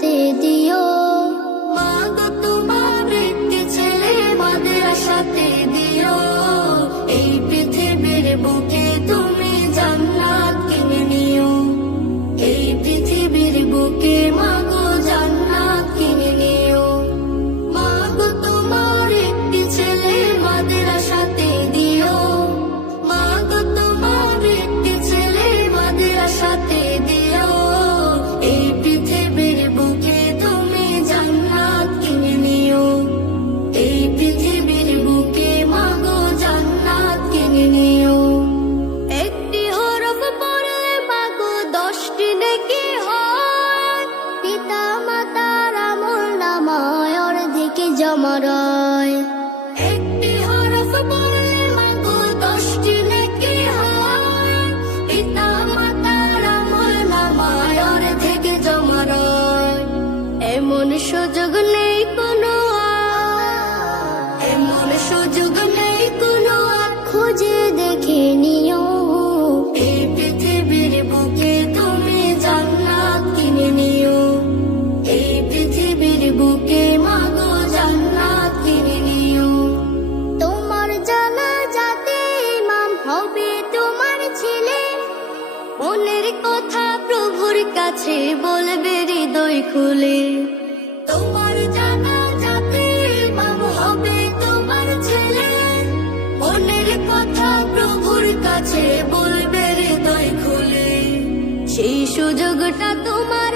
সাথে দিও। মা গো তোমার একটি ছেলে মাদ্রাসাতে দিও। এই পৃথিবীর বুকে তুমি জান্নাত কিনে নিও। এই পৃথিবীর বুকে মা গো জান্নাত কিনে নিও। মা গো তোমার একটি ছেলে মাদ্রাসাতে দিও। মা গো তোমার একটি ছেলে মাদ্রাসাতে দিও। এই পৃথিবীর বুকে তুমি জান্নাত কিনে নিও। এই পৃথিবীর বুকে মা গো জান্নাত কিনে নিও। একটি হরফ পড়লে মা গো 10টি নেকি হয়। পিতা মাতার আমলনামায় অর্ধেক জমা রয়। একটি হরফ পড়লে মা গো 10টি নেকি হয়। পিতা মাতার আমলনামায় অর্ধেক জমা রয়। এমন সুযোগ নেই কোনো আর, এমন সুযোগ নেই কোনো আর, খুঁজে দেখে নিও। এই পৃথিবীর বুকে তুমি জান্নাত কিনে নিও। এই পৃথিবীর বুকে মা গো জান্নাত কিনে নিও। তোমার জানাজাতে ইমাম হবে তোমার ছেলে। মনের কথা প্রভুর কাছে বলবে হৃদয় খুলে। তোমার জানাজাতে ইমাম হবে তোমার ছেলে। মনের কথা প্রভুর কাছে বলবে হৃদয় খুলে। সেই সুযোগটা তোমার